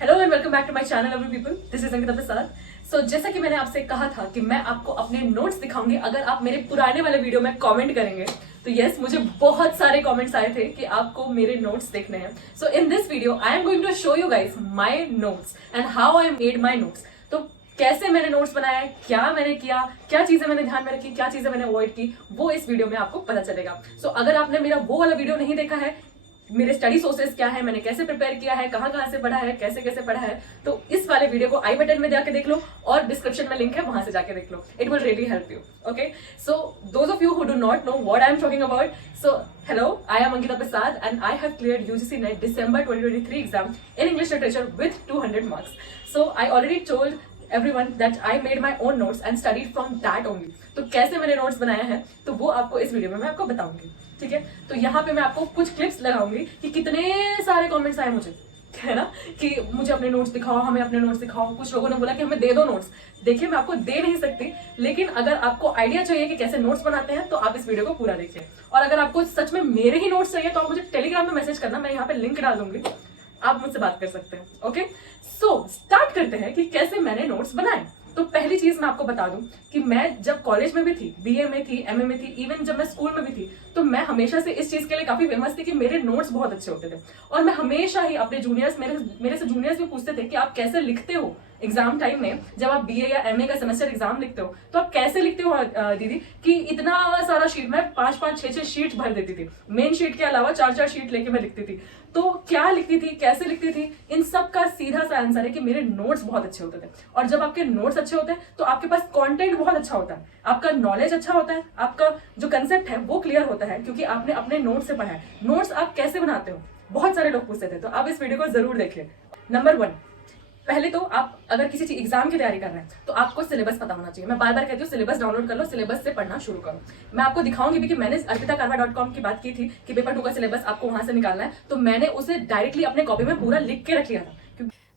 Hello and welcome back to my channel lovely people. This is Ankita Prasad. So जैसा कि मैंने आपसे कहा था कि मैं आपको अपने नोट्स दिखाऊंगी अगर आप मेरे पुराने वाले वीडियो में कमेंट करेंगे। तो यस, मुझे बहुत सारे कमेंट्स आए थे कि आपको मेरे नोट्स देखने हैं। So in this video I am going to show you guys my notes and how I made my notes. तो कैसे मैंने नोट्स बनाए, क्या मैंने किया, क्या चीजें मैंने ध्यान में रखी, क्या चीजें मैंने अवॉइड की, वो इस वीडियो में आपको पता चलेगा। सो अगर आपने मेरा वो वाला वीडियो नहीं देखा है, मेरे स्टडी सोर्सेस क्या है, मैंने कैसे प्रिपेयर किया है, कहाँ कहाँ से पढ़ा है, कैसे कैसे पढ़ा है, तो इस वाले वीडियो को आई बटन में जाके देख लो और डिस्क्रिप्शन में लिंक है, वहां से जाके देख लो। It will really help you. Okay, so those of you who do not know what I am talking about, so hello, I am Ankita Prasad and I have cleared UGC NET December 2023 exam in English literature with 200 marks. So I already told everyone that I made my own notes and studied from that only. तो कैसे मैंने notes बनाया है तो वो आपको इस video में मैं आपको बताऊंगी। ठीक है, तो यहाँ पे मैं आपको कुछ क्लिप्स लगाऊंगी कि कितने सारे कमेंट्स आए मुझे, है ना, कि मुझे अपने नोट्स दिखाओ, हमें अपने नोट्स दिखाओ। कुछ लोगों ने बोला कि हमें दे दो नोट्स। देखिए, मैं आपको दे नहीं सकती, लेकिन अगर आपको आइडिया चाहिए कि कैसे नोट्स बनाते हैं तो आप इस वीडियो को पूरा देखिए। और अगर आपको सच में मेरे ही नोट्स चाहिए तो आप मुझे टेलीग्राम में मैसेज करना, मैं यहाँ पे लिंक डाल दूंगी, आप मुझसे बात कर सकते हैं। ओके, सो स्टार्ट करते हैं कि कैसे मैंने नोट्स बनाए। तो पहली चीज मैं आपको बता दूं कि मैं जब कॉलेज में भी थी, बीए में थी, एमए में थी, इवन जब मैं स्कूल में भी थी, तो मैं हमेशा से इस चीज के लिए काफी फेमस थी कि मेरे नोट्स बहुत अच्छे होते थे। और मैं हमेशा ही अपने जूनियर्स, मेरे से जूनियर्स भी पूछते थे कि आप कैसे लिखते हो एग्जाम टाइम में, जब आप बीए या एमए का सेमेस्टर एग्जाम लिखते हो तो आप कैसे लिखते हो दीदी, कि इतना सारा शीट, मैं 5-5, 6-6 शीट भर देती थी। मेन शीट के अलावा 4-4 शीट लेके मैं लिखती थी। तो क्या लिखती थी, कैसे लिखती थी, इन सब का सीधा सा आंसर है कि मेरे नोट्स बहुत अच्छे होते थे। और जब आपके नोट्स अच्छे होते हैं तो आपके पास कंटेंट बहुत अच्छा होता है, आपका नॉलेज अच्छा होता है, आपका जो कंसेप्ट है वो क्लियर होता है, क्योंकि आपने अपने नोट्स से पढ़ा है। नोट्स आप कैसे बनाते हो, बहुत सारे लोग पूछते थे, तो आप इस वीडियो को जरूर देखिए। नंबर 1, पहले तो आप अगर किसी चीज एग्जाम की तैयारी कर रहे हैं तो आपको सिलेबस पता होना चाहिए। मैं बार बार कहती हूँ, सिलेबस डाउनलोड कर लो, सिलेबस से पढ़ना शुरू करो। मैं आपको दिखाऊंगी भी कि मैंने arpitakarwa.com की बात की थी कि पेपर 2 का सिलेबस आपको वहां से निकालना है, तो मैंने उसे डायरेक्टली अपने कॉपी में पूरा लिख के रख लिया था।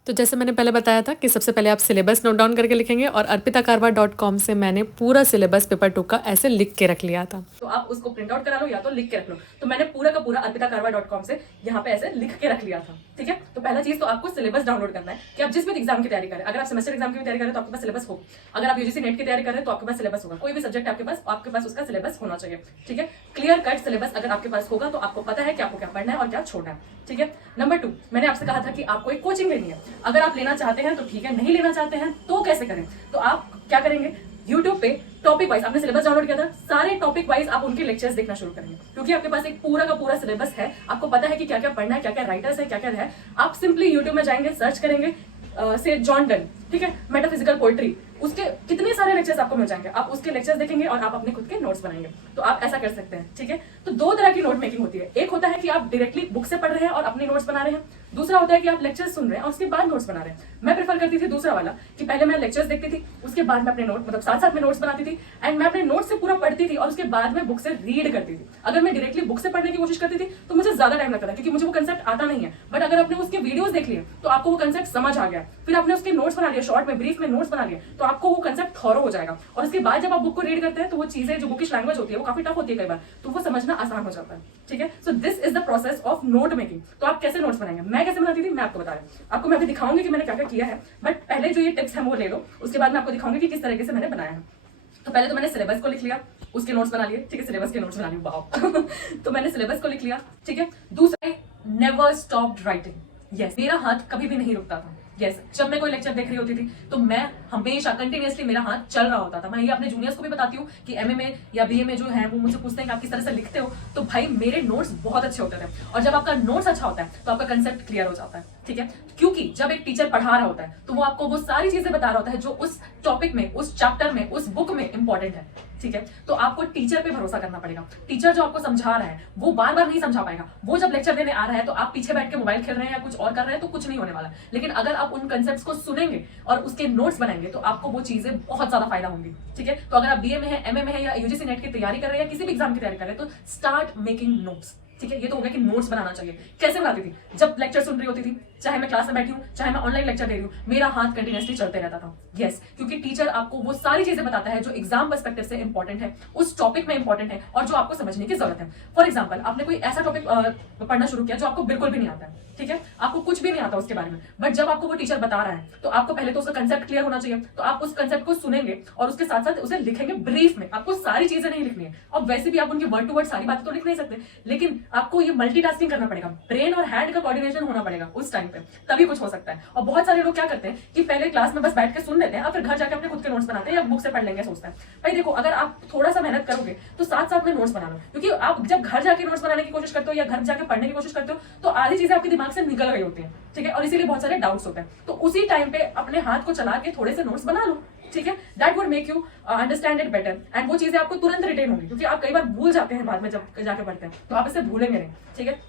तो जैसे मैंने पहले बताया था कि सबसे पहले आप सिलेबस नोट डाउन करके लिखेंगे, और arpitakarwa.com से मैंने पूरा सिलेबस पेपर 2 का ऐसे लिख के रख लिया था। तो आप उसको प्रिंट आउट करा लो या तो लिख के रख लो। तो मैंने पूरा का पूरा arpitakarwa.com से यहाँ पे ऐसे लिख के रख लिया था। ठीक है, तो पहला चीज तो आपको सिलेबस डाउनलोड करना है कि आप जिस भी एग्जाम की तैयारी करें। अगर आप सेमेस्टर एग्जाम की तैयारी करें तो आपके पास सिलेबस हो, अगर आप यूजीसी नेट की तैयारी करें तो आपके पास सिलेबस होगा। कोई भी सब्जेक्ट आपके पास उसका सिलेबस होना चाहिए। ठीक है, क्लियर कट सिलेबस अगर आपके पास होगा तो आपको पता है कि आपको क्या पढ़ना है और क्या छोड़ना है। ठीक है, नंबर 2, मैंने आपसे कहा था कि आपको एक कोचिंग लेनी है। अगर आप लेना चाहते हैं तो ठीक है, नहीं लेना चाहते हैं तो कैसे करें, तो आप क्या करेंगे, यूट्यूब पे टॉपिक वाइज, आपने सिलेबस डाउनलोड किया था, सारे टॉपिक वाइज आप उनके लेक्चर्स देखना शुरू करेंगे, क्योंकि आपके पास एक पूरा का पूरा सिलेबस है। आपको पता है कि क्या क्या पढ़ना है, क्या क्या राइटर्स है, क्या क्या है। आप सिंपली यूट्यूब में जाएंगे, सर्च करेंगे से जॉन डन, ठीक है, मेटाफिजिकल पोएट्री, उसके कितने सारे लेक्चर्स आपको मिल जाएंगे। आप उसके लेक्चर्स देखेंगे और आप अपने खुद के नोट्स बनाएंगे। तो आप ऐसा कर सकते हैं। ठीक है, तो 2 तरह की नोट मेकिंग होती है। एक होता है कि आप डायरेक्टली बुक से पढ़ रहे हैं और अपने नोट्स बना रहे हैं। दूसरा होता है कि आप लेक्चर्स सुन रहे हैं और उसके बाद नोट्स बना रहे हैं। मैं प्रेफर करती थी दूसरा वाला, कि पहले मैं लेक्चर्स देखती थी, उसके बाद मैं अपने नोट, मतलब साथ साथ में नोट्स बनाती थी, एंड मैं अपने नोट्स से पूरा पढ़ती थी और उसके बाद में बुक से रीड करती थी। अगर मैं डायरेक्टली बुक से पढ़ने की कोशिश करती थी तो मुझे ज्यादा टाइम लगता था, क्योंकि मुझे वो कंसेप्ट आता नहीं है। बट अगर आपने उसके वीडियोस देख लिए तो आपको वो कंसेप्ट समझ आ गया, फिर आपने उसके नोट्स बना लिए, शॉर्ट में, ब्रीफ में नोट्स बना लिए, तो आपको वो कंसेप्ट थॉरो हो जाएगा। और उसके बाद जब आप बुक को रीड करते हैं तो वो चीजें, जो बुकिश लैंग्वेज होती है, वो काफी टफ होती है कई बार, तो वो समझना आसान हो जाता है। ठीक है, so this is the process of note making. तो आप कैसे नोट्स बनाएंगे, मैं कैसे बनाती थी, मैं आपको बता रही हूँ। आपको मैं अभी दिखाऊंगी कि मैंने क्या क्या किया है, बट पहले जो ये टिप्स हैं वो ले लो, उसके बाद मैं आपको दिखाऊंगी कि किस तरीके से मैंने बनाया है। तो पहले तो मैंने सिलेबस को लिख लिया, उसके नोट्स बना लिए। ठीक है, सिलेबस के नोट्स बना लिए, वाओ तो मैंने सिलेबस को लिख लिया। ठीक है, दूसरा, नेवर स्टॉप्ड राइटिंग। यस, मेरा हाथ कभी भी नहीं रुकता था। यस, जब मैं कोई लेक्चर देख रही होती थी तो मैं हमेशा कंटिन्यूअसली, मेरा हाथ चल रहा होता था। मैं ये अपने जूनियर्स को भी बताती हूँ कि एमए में या बीए में जो है वो मुझे पूछते हैं कि आप किस तरह से लिखते हो, तो भाई मेरे नोट्स बहुत अच्छे होते थे। और जब आपका नोट्स अच्छा होता है तो आपका कंसेप्ट क्लियर हो जाता है। ठीक है, क्योंकि जब एक टीचर पढ़ा रहा होता है तो वो आपको वो सारी चीजें बता रहा होता है जो उस टॉपिक में, उस चैप्टर में, उस बुक में इंपॉर्टेंट है। ठीक है, तो आपको टीचर पे भरोसा करना पड़ेगा। टीचर जो आपको समझा रहा है वो बार बार नहीं समझा पाएगा। वो जब लेक्चर देने आ रहा है तो आप पीछे बैठ के मोबाइल खेल रहे हैं या कुछ और कर रहे हैं तो कुछ नहीं होने वाला। लेकिन अगर आप उन कंसेप्ट्स को सुनेंगे और उसके नोट्स बनाएंगे तो आपको वो चीजें बहुत ज्यादा फायदा होंगी। ठीक है, तो अगर आप बीए में है, एमए में है, या यूजीसी नेट की तैयारी कर रहे हैं या किसी भी एग्जाम की तैयारी कर रहे हैं तो स्टार्ट मेकिंग नोट्स। ठीक है, ये तो हो गया कि नोट्स बनाना चाहिए। कैसे बनाती थी, जब लेक्चर सुन रही होती थी चाहे मैं क्लास में बैठी हूँ, चाहे मैं ऑनलाइन लेक्चर दे रही हूँ, मेरा हाथ कंटिन्यूसली चलते रहता था। यस, क्योंकि टीचर आपको वो सारी चीजें बताता है जो एग्जाम पर्सपेक्टिव से इंपॉर्टेंट है, उस टॉपिक में इंपॉर्टेंट है और जो आपको समझने की जरूरत है। फॉर एग्जाम्पल, आपने कोई ऐसा टॉपिक पढ़ना शुरू किया जो आपको बिल्कुल भी नहीं आता है, ठीक है, आपको कुछ भी नहीं आता उसके बारे में, बट जब आपको वो टीचर बता रहा है तो आपको पहले तो उसका कंसेप्ट क्लियर होना चाहिए। तो आप उस कंसेप्ट को सुनेंगे और उसके साथ साथ उसे लिखेंगे ब्रीफ में। आपको सारी चीजें नहीं लिखनी है, और वैसे भी आप उनकी वर्ड टू वर्ड सारी बातें तो लिख नहीं सकते, लेकिन आपको ये मल्टीटास्किंग करना पड़ेगा, ब्रेन और हैंड का कोऑर्डिनेशन होना पड़ेगा उस टाइम पे, तभी कुछ हो सकता है। और बहुत सारे लोग क्या करते हैं कि पहले क्लास में बस बैठ के सुन लेते हैं और फिर घर जाके अपने खुद के नोट्स बनाते हैं या बुक से पढ़ लेंगे सोचते हैं। भाई देखो, अगर आप थोड़ा सा मेहनत करोगे तो साथ साथ में नोट्स बना लो, क्योंकि आप जब घर जाके नोट्स बनाने की कोशिश करते हो या घर जाके पढ़ने की कोशिश करते हो तो आधी चीजें आपके दिमाग से निकल गई होती है, ठीक है, और इसीलिए बहुत सारे डाउट्स होते हैं। तो उसी टाइम पे अपने हाथ को चला के थोड़े से नोट्स बना लो, ठीक है, that would make you understand it better, and वो चीजें आपको तुरंत रिटेन होंगी, क्योंकि आप कई बार भूल जाते हैं बाद में जब जाके पढ़ते हैं, तो आप इसे भूलेंगे नहीं, ठीक है।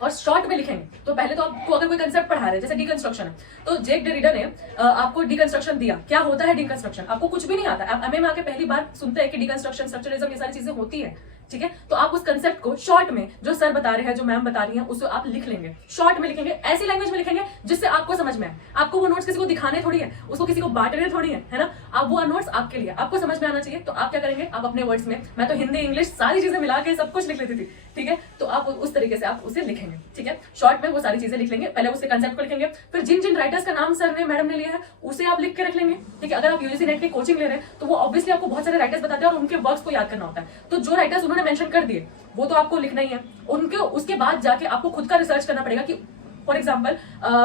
और शॉर्ट में लिखेंगे तो पहले तो आपको अगर कोई कंसेप्ट पढ़ा रहे हैं, जैसे डीकंस्ट्रक्शन है, तो जेक डेरिडा ने आपको डीकंस्ट्रक्शन दिया। क्या होता है डीकंस्ट्रक्शन? आपको कुछ भी नहीं आता, आप एमए में आके पहली बार सुनते हैं कि डीकंस्ट्रक्शन, स्ट्रक्चरलिज्म, ये सारी चीजें होती है, ठीक है। तो आप उस कंसेप्ट को शॉर्ट में, जो सर बता रहे हैं, जो मैम बता रही हैं, उसको आप लिख लेंगे, शॉर्ट में लिखेंगे, ऐसी लैंग्वेज में लिखेंगे जिससे आपको समझ में आए। आपको वो नोट्स किसी को दिखाने थोड़ी है, उसको किसी को बांटने थोड़ी है ना, आप वो नोट्स आपके लिए, आपको समझ में आना चाहिए। तो आप क्या करेंगे, आप अपने वर्ड्स में, मैं तो हिंदी इंग्लिश सारी चीजें मिला के सब कुछ लिख लेती थी, ठीक है, तो आप उस तरीके से आप उसे लिखेंगे, ठीक है। शॉर्ट में वो सारी चीजें लिख लेंगे, पहले उसके कंसेप्ट को लिखेंगे, फिर जिन जिन राइटर्स का नाम सर ने, मैडम ने लिया है, उसे आप लिख के रख लेंगे, ठीक है। अगर आप यूजीसी नेट की कोचिंग ले रहे हैं तो वो ऑब्वियसली आपको बहुत सारे राइटर्स बताते हैं और उनके वर्क्स को याद करना होता है, तो जो राइटर्स उन्होंने मेंशन कर दिए वो तो आपको लिखना ही है। उनके उसके बाद जाके आपको खुद का रिसर्च करना पड़ेगा कि फॉर एग्जाम्पल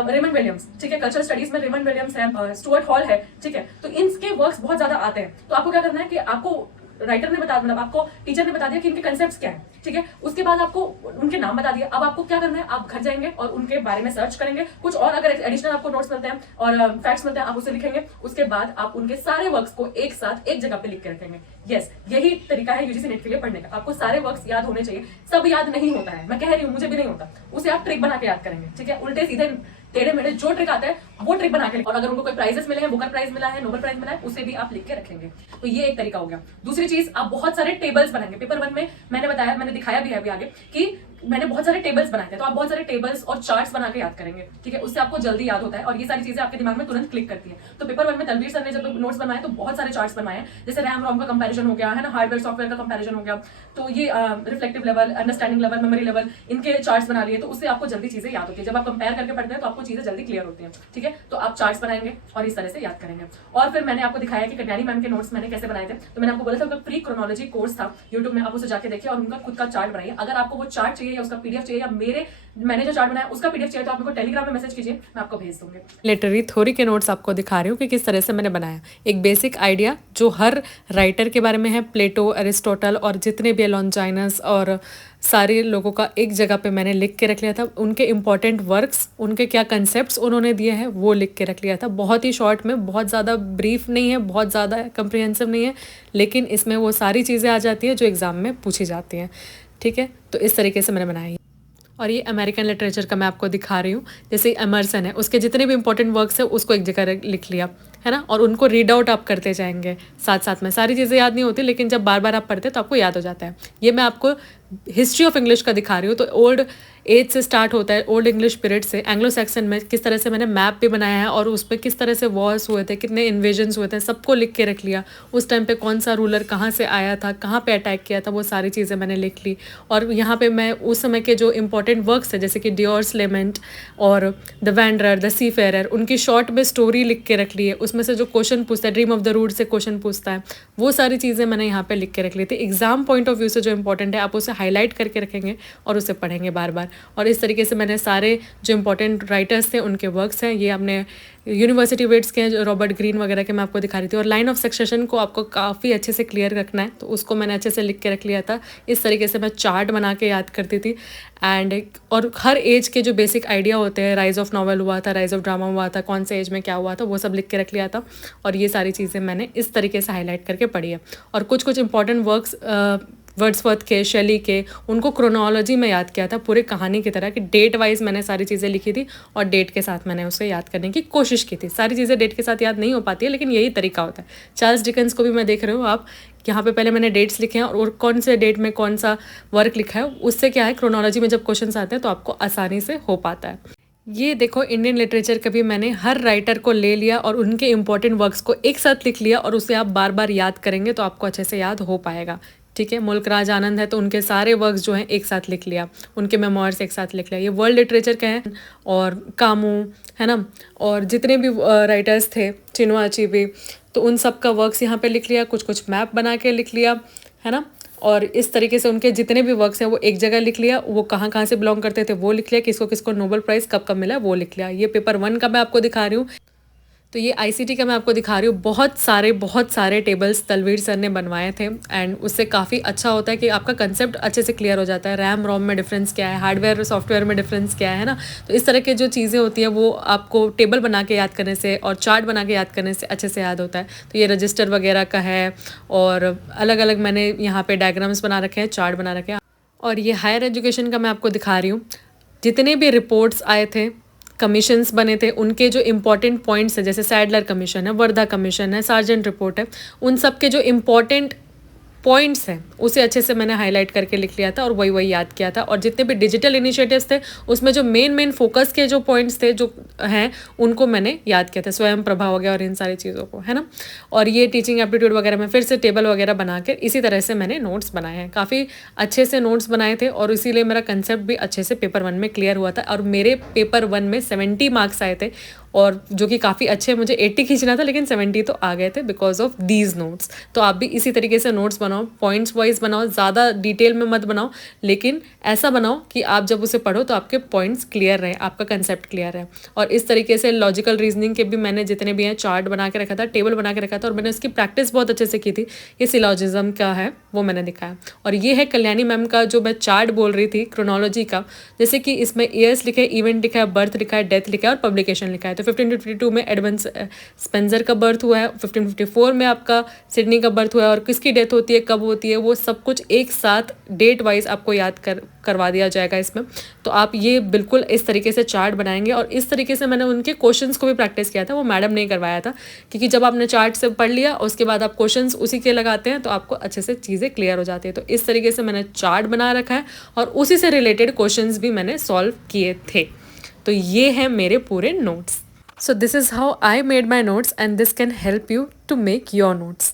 रेमंड विलियम्स, ठीक है, कल्चरल स्टडीज में रेमंड विलियम्स है, स्टुअर्ट हॉल है, ठीक है, तो इनके वर्क्स बहुत ज्यादा आते हैं। तो आपको क्या करना है कि आपको राइटर ने बता, मतलब आपको टीचर ने बता दिया कि इनके कंसेप्ट्स क्या है, ठीक है, उसके बाद आपको उनके नाम बता दिया। अब आपको क्या करना है, आप घर जाएंगे और उनके बारे में सर्च करेंगे, कुछ और अगर एडिशनल आपको नोट्स मिलते हैं और फैक्ट्स मिलते हैं आप उसे लिखेंगे। उसके बाद आप उनके सारे वर्क्स को एक साथ एक जगह पे लिख के रखेंगे। यस, यही तरीका है यूजीसी नेट के लिए पढ़ने का। आपको सारे वर्क्स याद होने चाहिए, सब याद नहीं होता है, मैं कह रही हूँ, मुझे भी नहीं होता, उसे आप ट्रिक बना के याद करेंगे, ठीक है, उल्टे सीधे टेढ़े मेढ़े जो ट्रिक आता है वो ट्रिक बना के। और अगर उनको कोई प्राइजेस मिले हैं, बुकर प्राइज मिला है, नोबेल प्राइज मिला है, उसे भी आप लिख के रखेंगे। तो ये एक तरीका हो गया। दूसरी चीज, आप बहुत सारे टेबल्स बनाएंगे। पेपर 1 में मैंने बताया, मैंने दिखाया भी है अभी आगे कि मैंने बहुत सारे टेबल्स बनाए थे, तो आप बहुत सारे टेबल्स और चार्ट्स बना के याद करेंगे, ठीक है, उससे आपको जल्दी याद होता है और ये सारी चीजें आपके दिमाग में तुरंत क्लिक करती है। तो पेपर 1 में तलवीर सर ने जब नोट्स बनाए तो बहुत सारे चार्ट्स बनवाए हैं, जैसे रैम रोम का कंपैरिजन हो गया है ना, हार्डवेयर सॉफ्टवेयर का कंपैरिजन हो गया, तो ये reflective level, understanding level, memory level, इनके चार्ट्स बना लिए, तो उससे आपको जल्दी चीजें याद होती है। जब आप कंपेयर करके पढ़ते हैं तो आपको चीजें जल्दी क्लियर होती है, ठीक है। तो आप चार्ट्स बनाएंगे और इस तरह से याद करेंगे। और फिर मैंने आपको दिखाया कि कल्याणी मैम के नोट्स मैंने कैसे बनाए थे। तो मैंने आपको बोला था उनका फ्री क्रोनोलॉजी कोर्स था यूट्यूब में, आप उसे जाके देखिए और उनका खुद का चार्ट बनाइए। अगर आपको वो चार्ट चाहिए या उसका पीडीएफ चाहिए या मैंने जो चार्ट बनाया उसका पीडीएफ चाहिए तो आप मेरे को टेलीग्राम में मैसेज कीजिए, मैं आपको भेज दूंगी। लिटरेरी थ्योरी के नोट्स आपको दिखा रही हूँ कि किस तरह से मैंने बनाया। एक बेसिक आइडिया जो हर राइटर के बारे में है, प्लेटो, एरिस्टोटल और जितने भी लॉन्जाइनस और सारे लोगों का एक जगह पे मैंने लिख के रख लिया था। उनके इंपॉर्टेंट वर्क्स, उनके क्या कंसेप्ट्स उन्होंने दिए हैं वो लिख के रख लिया था। बहुत ही शॉर्ट में, बहुत ज़्यादा ब्रीफ नहीं है, बहुत ज़्यादा कंप्रिहेंसिव नहीं है, लेकिन इसमें वो सारी चीज़ें आ जाती हैं जो एग्ज़ाम में पूछी जाती हैं, ठीक है। तो इस तरीके से मैंने बनाई। और ये अमेरिकन लिटरेचर का मैं आपको दिखा रही हूँ। जैसे एमर्सन है, उसके जितने भी इंपॉर्टेंट वर्क्स है उसको एक जगह लिख लिया है ना, और उनको रीड आउट आप करते जाएंगे साथ साथ में। सारी चीज़ें याद नहीं होती, लेकिन जब बार बार आप पढ़ते तो आपको याद हो जाता है। ये मैं आपको हिस्ट्री ऑफ इंग्लिश का दिखा रही हूँ। तो ओल्ड एज से स्टार्ट होता है, ओल्ड इंग्लिश पीरियड से एंग्लो सैक्सन में किस तरह से मैंने मैप भी बनाया है और उस पर किस तरह से वॉर्स हुए थे, कितने इन्वेजन्स हुए थे, सबको लिख के रख लिया। उस टाइम पे कौन सा रूलर कहाँ से आया था, कहाँ पे अटैक किया था, वो सारी चीज़ें मैंने लिख ली। और यहाँ पे मैं उस समय के जो इंपॉर्टेंट वर्क्स है, जैसे कि डियोर्स लेमेंट और the wanderer, the C Ferrer, उनकी शॉर्ट में स्टोरी लिख के रख ली है। उसमें से जो क्वेश्चन पूछता है, ड्रीम ऑफ द रूड से क्वेश्चन पूछता है, वो सारी चीज़ें मैंने यहाँ पे लिख के रख ली थी। एग्जाम पॉइंट ऑफ व्यू से जो इंपॉर्टेंट है आप उसे हाईलाइट करके रखेंगे और उसे पढ़ेंगे बार बार। और इस तरीके से मैंने सारे जो इंपॉर्टेंट राइटर्स थे उनके वर्क्स हैं, ये हमने यूनिवर्सिटी वेट्स के हैं, रॉबर्ट ग्रीन वगैरह के मैं आपको दिखा रही थी। और लाइन ऑफ सक्सेशन को आपको काफ़ी अच्छे से क्लियर रखना है, तो उसको मैंने अच्छे से लिख के रख लिया था। इस तरीके से मैं चार्ट बना के याद करती थी। एंड और हर एज के जो बेसिक आइडिया होते हैं, राइज ऑफ नॉवल हुआ था, राइज ऑफ ड्रामा हुआ था, कौन से एज में क्या हुआ था, वो सब लिख के रख लिया था। और ये सारी चीज़ें मैंने इस तरीके से हाईलाइट करके पढ़ी है। और कुछ कुछ इंपॉर्टेंट वर्क्स वर्ड्सवर्थ के, शेली के, उनको क्रोनोलॉजी में याद किया था, पूरे कहानी की तरह कि डेट वाइज मैंने सारी चीज़ें लिखी थी और डेट के साथ मैंने उसे याद करने की कोशिश की थी। सारी चीज़ें डेट के साथ याद नहीं हो पाती है, लेकिन यही तरीका होता है। चार्ल्स डिकेंस को भी मैं देख रही हूँ, आप यहाँ पे पहले मैंने डेट्स लिखे हैं और कौन से डेट में कौन सा वर्क लिखा है, उससे क्या है क्रोनोलॉजी में जब क्वेश्चन आते हैं तो आपको आसानी से हो पाता है। ये देखो इंडियन लिटरेचर का भी मैंने हर राइटर को ले लिया और उनके इम्पोर्टेंट वर्क्स को एक साथ लिख लिया, और उसे आप बार बार याद करेंगे तो आपको अच्छे से याद हो पाएगा। ठीक है, मुल्क राज आनंद है तो उनके सारे वर्क्स जो हैं एक साथ लिख लिया, उनके मेमोइर्स एक साथ लिख लिया। ये वर्ल्ड लिटरेचर के हैं, और कामू है ना, और जितने भी राइटर्स थे, चिनुआ अचीबे, तो उन सब का वर्क्स यहाँ पे लिख लिया, कुछ कुछ मैप बना के लिख लिया, है ना। और इस तरीके से उनके जितने भी वर्क्स हैं वो एक जगह लिख लिया, वो कहाँ कहाँ से बिलोंग करते थे वो लिख लिया, किसको किसको नोबेल प्राइज़ कब कब मिला वो लिख लिया। ये पेपर 1 का मैं आपको दिखा रही हूँ। तो ये आईसीटी का मैं आपको दिखा रही हूँ। बहुत सारे टेबल्स तलवीर सर ने बनवाए थे, एंड उससे काफ़ी अच्छा होता है कि आपका कंसेप्ट अच्छे से क्लियर हो जाता है। रैम रोम में डिफरेंस क्या है, हार्डवेयर सॉफ्टवेयर में डिफरेंस क्या है ना। तो इस तरह के जो चीज़ें होती हैं वो आपको टेबल बना के याद करने से और चार्ट बना के याद करने से अच्छे से याद होता है। तो ये रजिस्टर वगैरह का है, और अलग अलग मैंने यहाँ पे डायग्राम्स बना रखे हैं, चार्ट बना रखे हैं। और ये हायर एजुकेशन का मैं आपको दिखा रही हूँ। जितने भी रिपोर्ट्स आए थे, कमीशंस बने थे, उनके जो इम्पॉर्टेंट पॉइंट्स है, जैसे सैडलर कमीशन है, वर्धा कमीशन है, सार्जेंट रिपोर्ट है, उन सब के जो इम्पॉर्टेंट पॉइंट्स हैं उसे अच्छे से मैंने हाईलाइट करके लिख लिया था और वही याद किया था। और जितने भी डिजिटल इनिशिएटिव्स थे उसमें जो मेन फोकस के जो पॉइंट्स थे जो हैं उनको मैंने याद किया था, स्वयं प्रभा हो गया और इन सारी चीज़ों को, है ना। और ये टीचिंग एप्टीट्यूड वगैरह में फिर से टेबल वगैरह बना कर इसी तरह से मैंने नोट्स बनाए हैं। काफ़ी अच्छे से नोट्स बनाए थे, और इसीलिए मेरा कंसेप्ट भी अच्छे से पेपर 1 में क्लियर हुआ था। और मेरे पेपर 1 में 70 मार्क्स आए थे, और जो कि काफ़ी अच्छे, मुझे 80 खींचना था लेकिन 70 तो आ गए थे बिकॉज ऑफ दीज नोट्स। तो आप भी इसी तरीके से नोट्स बनाओ, पॉइंट्स वाइज बनाओ, ज़्यादा डिटेल में मत बनाओ, लेकिन ऐसा बनाओ कि आप जब उसे पढ़ो तो आपके पॉइंट्स क्लियर रहें, आपका कंसेप्ट क्लियर रहे। और इस तरीके से लॉजिकल रीजनिंग के भी मैंने जितने भी हैं चार्ट बना के रखा था, टेबल बना के रखा था, और मैंने उसकी प्रैक्टिस बहुत अच्छे से की थी। ये सिलॉजिज्म का है वो मैंने दिखाया। और ये है कल्याणी मैम का जो मैं चार्ट बोल रही थी क्रोनोलॉजी का, जैसे कि इसमें ईयर्स लिखे, इवेंट लिखा है, बर्थ लिखा है, डेथ लिखा है और पब्लिकेशन लिखा है। तो 1552 में एडमंड स्पेंसर का बर्थ हुआ है, 1554 में आपका सिडनी का बर्थ हुआ है, और किसकी डेथ होती है, कब होती है, वो सब कुछ एक साथ डेट वाइज आपको याद करवा दिया जाएगा इसमें। तो आप ये बिल्कुल इस तरीके से चार्ट बनाएंगे। और इस तरीके से मैंने उनके क्वेश्चंस को भी प्रैक्टिस किया था, वो मैडम ने करवाया था, क्योंकि जब आपने चार्ट से पढ़ लिया उसके बाद आप क्वेश्चंस उसी के लगाते हैं तो आपको अच्छे से चीज़ें क्लियर हो जाती है। तो इस तरीके से मैंने चार्ट बना रखा है, और उसी से रिलेटेड क्वेश्चंस भी मैंने सॉल्व किए थे। तो ये है मेरे पूरे notes. So this is how I made my notes, and this can help you to make your notes.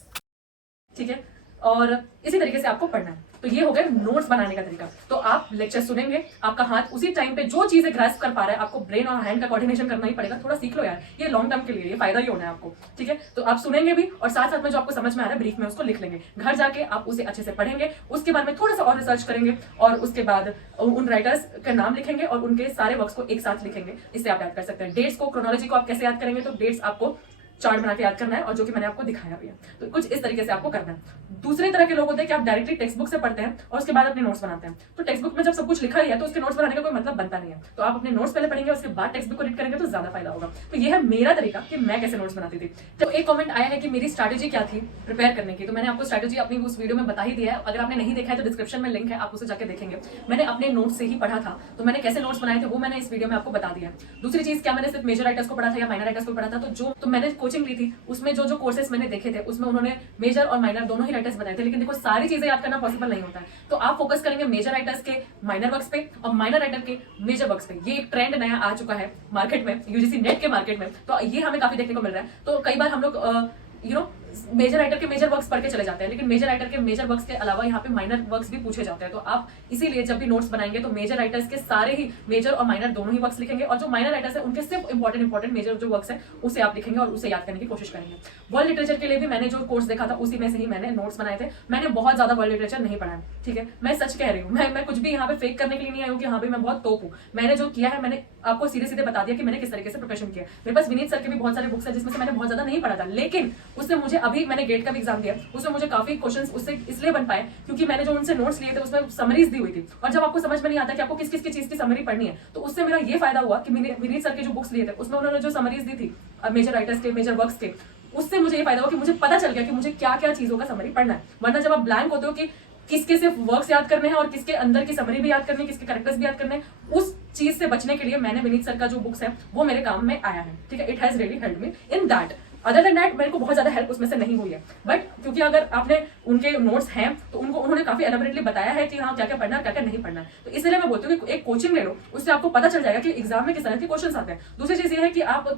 ठीक है, और इसी तरीके से आपको पढ़ना है। तो ये हो गया नोट्स बनाने का तरीका। तो आप लेक्चर सुनेंगे, आपका हाथ उसी टाइम पे जो चीजें ग्रास्प कर पा रहा है, आपको ब्रेन और हैंड का कोऑर्डिनेशन करना ही पड़ेगा। थोड़ा सीख लो यार, ये लॉन्ग टर्म के लिए ये फायदा ही होना है आपको। ठीक है, तो आप सुनेंगे भी और साथ साथ में जो आपको समझ में आ रहा है ब्रीफ में उसको लिख लेंगे। घर जाके आप उसे अच्छे से पढ़ेंगे, उसके बाद में थोड़ा सा और रिसर्च करेंगे, और उसके बाद उन राइटर्स का नाम लिखेंगे और उनके सारे वर्क्स को एक साथ लिखेंगे। इससे आप याद कर सकते हैं। डेट्स को, क्रोनोलॉजी को आप कैसे याद करेंगे, तो डेट्स आपको चार्ट बना के याद करना है, और जो कि मैंने आपको दिखाया भी है। तो कुछ इस तरीके से आपको करना है। दूसरे तरह के लोग होते हैं कि आप डायरेक्टली टेक्स्ट बुक से पढ़ते हैं और उसके बाद अपने नोट्स बनाते हैं। तो टेक्स्ट बुक में जब सब कुछ लिखा ही है तो उसके नोट्स बनाने का कोई मतलब बनता नहीं है। तो आप अपने नोट्स पहले पढ़ेंगे, उसके बाद टेक्स्ट बुक को रीड करेंगे तो ज्यादा फायदा होगा। तो ये है मेरा तरीका कि मैं कैसे नोट्स बनाती थी। तो एक कमेंट आया है कि मेरी स्ट्रैटेजी क्या थी प्रिपेयर करने की। तो मैंने आपको स्ट्रैटेजी अपनी उस वीडियो में बता ही दिया है। अगर आपने नहीं देखा है तो डिस्क्रिप्शन में लिंक है, आप उसे जाकर देखेंगे। मैंने अपने नोट्स से ही पढ़ा था, तो मैंने कैसे नोट्स बनाए थे वो मैंने इस वीडियो में आपको बता दिया है। दूसरी चीज, क्या मैंने सिर्फ मेजर राइटर्स को पढ़ा था या माइनर राइटर्स को पढ़ा था, तो मैंने कोचिंग ली थी, उसमें जो कोर्सेस मैंने देखे थे उसमें उन्होंने मेजर और माइनर दोनों ही राइटर्स बताए थे। लेकिन देखो, सारी चीजें याद करना पॉसिबल नहीं होता है। तो आप फोकस करेंगे मेजर राइटर्स के माइनर वर्क्स पे और माइनर राइटर के मेजर वर्क्स पे। ये एक ट्रेंड नया आ चुका है मार्केट में, यूजीसी नेट के मार्केट में। तो ये हमें काफी देखने को मिल रहा है। तो कई बार हम लोग मेजर राइटर के मेजर वर्क्स पढ़ के चले जाते हैं, लेकिन मेजर राइटर के मेजर वर्क्स के अलावा यहाँ पे माइनर वर्क्स भी पूछे जाते हैं। तो आप इसीलिए जब भी नोट्स बनाएंगे तो मेजर राइटर्स के सारे ही मेजर और माइनर दोनों ही वर्क्स लिखेंगे, और जो माइनर राइटर्स है उनके सिर्फ इंपॉर्टेंट मेजर जो वर्क्स है उसे आप लिखेंगे और उसे याद करने की कोशिश करेंगे। वर्ल्ड लिटरेचर के लिए भी मैंने जो कोर्स देखा था उसी में से ही मैंने नोट्स बनाए थे। मैंने बहुत ज्यादा वर्ल्ड लिटरेचर नहीं पढ़ा है, ठीक है, मैं सच कह रही हूँ। मैं कुछ भी यहाँ पे फेक करने के लिए नहीं आई हूँ कि हाँ भाई मैं बहुत तोप हूँ। मैंने जो किया है मैंने आपको सीधे सीधे बता दिया कि मैंने किस तरीके से प्रिपरेशन किया। मेरे पास विनीत सर के भी बहुत सारे बुक्स है जिसमें से मैंने बहुत ज्यादा नहीं पढ़ा था, लेकिन उससे मुझे अभी मैंने गेट का भी एग्जाम दिया, उसमें मुझे काफी क्वेश्चंस उससे इसलिए बन पाए क्योंकि मैंने जो उनसे नोट्स लिए थे उसमें समरीज दी हुई थी। और जब आपको समझ में नहीं आता कि आपको किस किस चीज की समरी पढ़नी है, तो उससे मेरा ये फायदा हुआ कि विनीत सर के जो बुक्स लिए थे उसमें उन्होंने जो समरीज दी थी मेजर राइटर्स के, मेजर वर्क्स के, उससे मुझे ये फायदा हुआ कि मुझे पता चल गया कि मुझे क्या क्या चीजों का समरी पढ़ना है। वरना जब आप ब्लैंक होते हो कि किसके सिर्फ वर्क्स याद करने हैं और किसके अंदर की समरी भी याद करनी है, किसके कैरेक्टर्स भी याद करने हैं, उस चीज से बचने के लिए मैंने विनीत सर का जो बुक्स है वो मेरे काम में आया है। ठीक है, it has really helped me in that. Other than that मेरे को बहुत ज्यादा हेल्प उसमें से नहीं हुई है, बट क्योंकि अगर आपने उनके नोट्स हैं तो उन्होंने काफी एलाबोरेटली बताया है कि हाँ क्या क्या पढ़ना है क्या क्या नहीं पढ़ना है, तो इसलिए मैं बोलती हूँ कि एक कोचिंग ले लो, उससे आपको पता चल जाएगा कि एग्जाम में किस तरह के क्वेश्चन आते हैं। दूसरी चीज ये है कि आप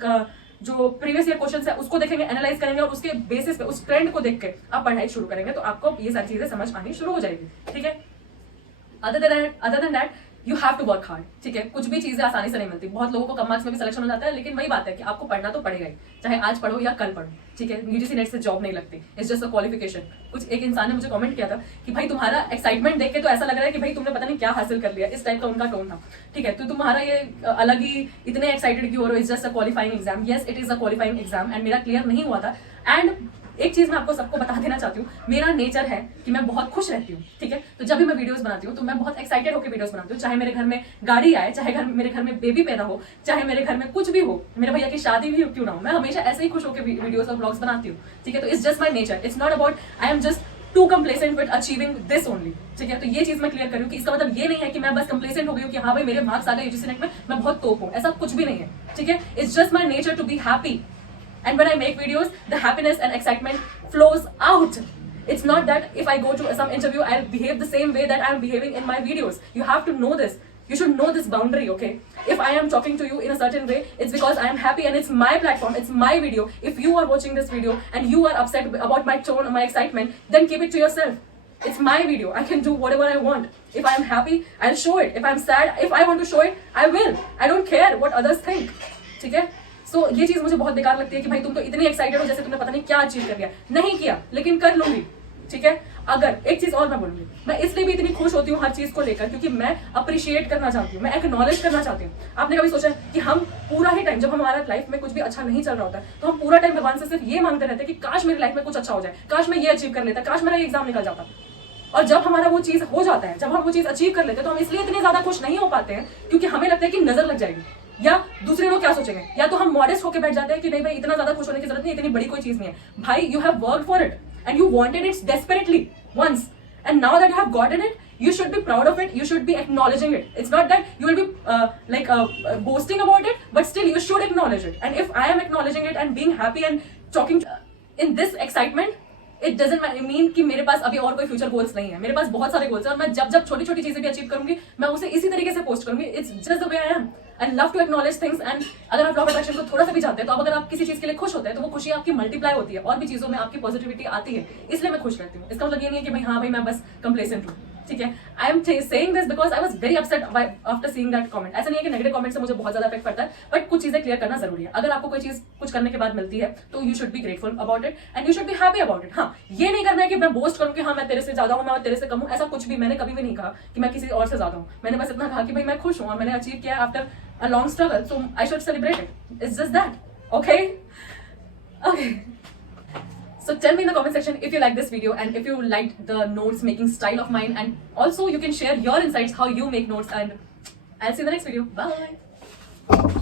जो प्रीवियस ईयर क्वेश्चंस है उसको देखेंगे, एनालाइज करेंगे और उसके बेसिस पे उस ट्रेंड को देख के आप पढ़ाई शुरू करेंगे तो आपको ये सारी चीजें समझ आनी शुरू हो जाएगी, ठीक है। Other than that you have to work hard, ठीक है। कुछ भी चीजें आसानी से नहीं मिलती, बहुत लोगों को कम मार्क्स में भी सिलेक्शन हो जाता है, लेकिन वही बात है कि आपको पढ़ना तो पड़ेगा ही, चाहे आज पढ़ो या कल पढ़ो, ठीक है। यूजीसी नेट से जॉब नहीं लगती, इट्स जस्ट अ क्वालिफिकेशन। कुछ एक इंसान ने मुझे कमेंट किया था कि भाई तुम्हारा एक्साइटमेंट देख के तो ऐसा लग रहा है कि भाई तुमने पता नहीं क्या हासिल कर लिया, इस टाइप का उनका टोन था, ठीक है। तो तुम्हारा ये अलग ही इतने एक्साइटेड क्यों हो रहे हो, it's just a qualifying exam. Yes it is a qualifying exam and मेरा क्लियर नहीं हुआ था। एंड एक चीज मैं आपको सबको बता देना चाहती हूँ, मेरा नेचर है कि मैं बहुत खुश रहती हूँ, ठीक है। तो जब भी मैं वीडियोस बनाती हूँ तो मैं बहुत एक्साइटेड होकर वीडियोस बनाती हूँ, चाहे मेरे घर में गाड़ी आए, चाहे मेरे घर में बेबी पैदा हो, चाहे मेरे घर में कुछ भी हो, मेरे भैया की शादी भी क्यों ना हो, मैं हमेशा ऐसे ही खुश होकर वीडियोस और ब्लॉग्स बनाती हूँ, ठीक है। तो it's just my nature, it's not about I am just too complacent with achieving this only, ठीक है। तो ये चीज मैं क्लियर करूँ कि इसका मतलब ये नहीं है कि मैं बस कंप्लेसेंट हो गई हूँ कि हाँ भाई मेरे मार्क्स आ गए यूजीसी नेट में, मैं बहुत तोप हूँ, ऐसा कुछ भी नहीं है, ठीक है। It's just my nature to be happy, and when I make videos the happiness and excitement flows out. It's not that if I go to some interview I'll behave the same way that I'm behaving in my videos. You have to know this, you should know this boundary, okay. If I am talking to you in a certain way, it's because I am happy and it's my platform, it's my video. If you are watching this video and you are upset about my tone or my excitement, then keep it to yourself. It's my video, I can do whatever I want. If I am happy I'll show it, if I'm sad, if I want to show it I will. I don't care what others think, ठीक है। सो ये चीज मुझे बहुत बेकार लगती है कि भाई तुम तो इतनी एक्साइटेड हो जैसे तुमने पता नहीं क्या अचीव कर लिया, नहीं किया लेकिन कर लूंगी, ठीक है। अगर एक चीज और मैं बोलूंगी, मैं इसलिए भी इतनी खुश होती हूँ हर चीज को लेकर क्योंकि मैं अप्रिशिएट करना चाहती हूँ, मैं एक्नॉलेज करना चाहती हूँ। आपने कभी सोचा कि हम पूरा ही टाइम, जब हमारा लाइफ में कुछ भी अच्छा नहीं चल रहा होता है तो हम पूरा टाइम भगवान से सिर्फ ये मांगते रहते हैं कि काश मेरी लाइफ में कुछ अच्छा हो जाए, काश मैं ये अचीव कर लेता, काश मेरा ये एग्जाम निकल जाता। और जब हमारा वो चीज हो जाता है, जब हम वो चीज अचीव कर लेते हैं तो हम इसलिए इतने ज्यादा खुश नहीं हो पाते हैं क्योंकि हमें लगता है कि नजर लग जाएगी या दूसरे लोग क्या सोचेंगे, या तो हम मॉडेस्ट होकर बैठ जाते हैं कि नहीं भाई इतना ज्यादा खुश होने की जरूरत नहीं, इतनी बड़ी कोई चीज नहीं है। भाई you have worked for it and you wanted it desperately once and now that you have gotten it you should be proud of it, you should be acknowledging it. It's not that you will be boasting about it, but still you should acknowledge it. And if I am acknowledging it and being happy and talking in this excitement, it doesn't mean कि मेरे पास अभी और कोई future goals नहीं है, मेरे पास बहुत सारे गोल्स हैं और मैं जब जब छोटी छोटी चीजें भी अचीव करूंगी मैं उसे इसी तरीके से पोस्ट करूंगी। It's just the way I am and love to acknowledge things. And अगर आप लॉ ऑफ अट्रैक्शन को थोड़ा सा भी जानते हैं तो अब अगर आप किसी चीज के लिए खुश होते हैं तो वो खुशी आपकी मल्टीप्लाई होती है और भी चीजों में आपकी पॉजिटिविटी आती है, इसलिए मैं खुश रहती हूँ। इसका मतलब ये नहीं है कि भाई हाँ भाई मैं बस कंप्लेसेंट हूँ, ठीक है। I am saying this because I was very upset after seeing that comment. ऐसा नहीं है कि नेगेटिव कमेंट से मुझे बहुत ज्यादा इफेक्ट पड़ता है, बट कुछ चीजें क्लियर करना जरूरी है। अगर आपको कोई चीज कुछ करने के बाद मिलती है तो you should be grateful about it and you should be happy about it. हाँ, ये नहीं करना है कि मैं बोस्ट करूँ कि हाँ मैं तेरे से ज्यादा हूँ, मैं तेरे से कम हूँ, ऐसा कुछ भी मैंने कभी भी नहीं कहा कि मैं किसी और से ज्यादा हूँ। मैंने बस इतना कहा कि भाई मैं खुश हूँ और मैंने अचीव किया after a long struggle, so I should celebrate it. It's just that, okay okay. So tell me in the comment section if you like this video and if you liked the notes making style of mine, and also you can share your insights how you make notes, and I'll see you in the next video. Bye.